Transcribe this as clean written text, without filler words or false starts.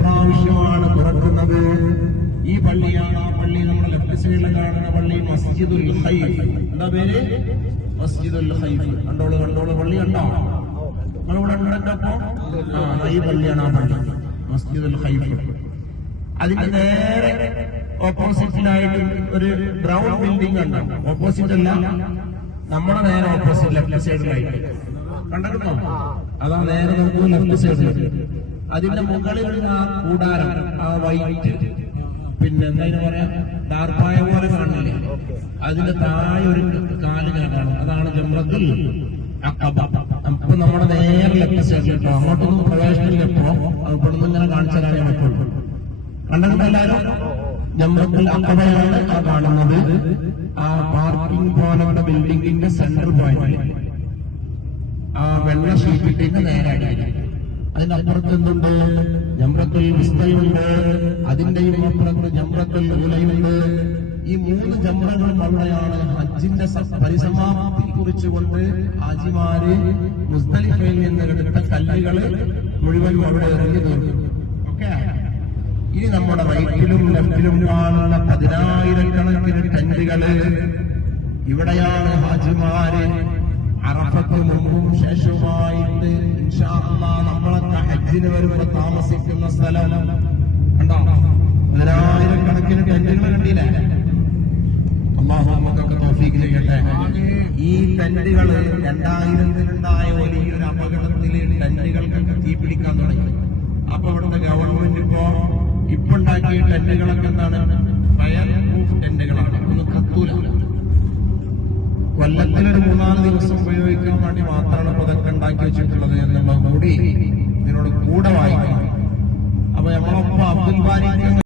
പ്രാവശ്യമാണ് തുറക്കുന്നത്. ഈ പള്ളിയാണ്. ആ പള്ളി നമ്മുടെ ലെഫ്റ്റ് സൈഡിൽ കാണുന്ന പള്ളി മസ്ജിദുൽ ഖൈഫ്. എന്താ പേര്? മസ്ജിദുൽ ഖൈഫ്. കണ്ടോളൂ പള്ളി കണ്ടോ? നമ്മളിവിടെ ഉണ്ടപ്പോ ഈ പള്ളിയാണ്. ആ പള്ളി മസ്ജിദുൽ ഖൈഫ്. അതിന്റെ നേരെ ഓപ്പോസിറ്റിലായിട്ട് ഒരു ബ്രൗൺ ബിൽഡിംഗ് ഉണ്ട്. ഓപ്പോസിറ്റ് അല്ല, നമ്മുടെ നേരെ ഓപ്പോസിറ്റ് ലെഫ്റ്റ് സൈഡിലായിട്ട് കണ്ടോ? അതാ നേരെ നോക്കൂ ലെഫ്റ്റ് സൈഡിൽ. അതിന്റെ മുകളിലുള്ള ആ കൂടാരം, ആ വൈറ്റ് പിന്നെ എന്താ പറയാ ദാർപ്പായ പോലെ കാണില്ലേ, അതിന്റെ താഴെ ഒരു കാല് കാണാം. അതാണ് ജംറത്തുൽ അഖബ. അപ്പൊ നമ്മുടെ നേരെ ലെഫ്റ്റ് സൈഡിൽ കേട്ടോ. അങ്ങോട്ടൊന്നും പ്രവേശനമില്ല. എപ്പോ ഇവിടുന്ന് ഇങ്ങനെ കാണിച്ചാലാണ് പറ്റുള്ളൂ. കണ്ടെല്ലാരും ജംറത്തുൽ അഖബയാണ് ആ കാണുന്നത്. ആ പാർക്കിംഗ് പോലുള്ള ബിൽഡിംഗിന്റെ സെൻട്രൽ പോയിന്റ് ആ വെള്ള ഷീറ്റിന്റെ നേരെ അടിയിൽ. അതിനപ്പുറത്ത് എന്തുണ്ട്? ജംറത്തുൽ വിസ്തയുണ്ട്. അതിന്റെയും അപ്പുറത്ത് ജംറത്തുൽ ഉലയുണ്ട്. ഈ 3 ജംറകളും അവിടെയാണ്. ഹജ്ജിന്റെ പരിസമാപ്തി കുറിച്ചുകൊണ്ട് ഹാജിമാര് മുസ്ദലിഫയിൽ നിന്ന് എടുത്ത കല്ലുകള് മുഴുവനും അവിടെ എറിഞ്ഞു തീർക്കും. ഓക്കെ. ഇനി നമ്മുടെ റൈറ്റിലും ലെഫ്റ്റിലും കാണുന്ന 10,000-കണക്കിന് ടെന്റുകള് ഇവിടെയാണ് ഹാജിമാര് അറഫത്ത് മുമ്പും ശേഷവുമായിട്ട് ഇൻഷാ അല്ലാഹ് നമ്മളൊക്കെ ഹജ്ജിന് വരുമ്പോൾ താമസിക്കുന്ന സ്ഥലം കണ്ടോ? 10,000-കണക്കിന് ടെന്റുകൾ കണ്ടില്ലേ? അല്ലാഹു നമുക്കൊക്കെ തൗഫീഖ് ചെയ്യട്ടെ. ഈ ടെന്റുകള് 2000-ലുണ്ടായ വലിയൊരു അപകടത്തില് ടെന്റുകൾക്കൊക്കെ തീപിടിക്കാൻ തുടങ്ങി. അപ്പൊ ഇവിടുത്തെ ഗവൺമെന്റ് ഇപ്പൊ ഉണ്ടാക്കിയ ടെന്റുകളൊക്കെ എന്താണ്? ഫയർ പ്രൂഫ് ടെന്റുകളാണ്. ഒന്നും കത്തൂല. കൊല്ലത്തിലൊരു 3-4 ദിവസം ഉപയോഗിക്കാൻ വേണ്ടി മാത്രമാണ് ഇപ്പൊ ഇതൊക്കെ ഉണ്ടാക്കി വെച്ചിട്ടുള്ളത് എന്നുള്ളത് കൂടി ഇതിനോട് കൂടെ വായിക്കണം. അപ്പൊ നമ്മളൊപ്പം അബ്ദുൽ ബാരി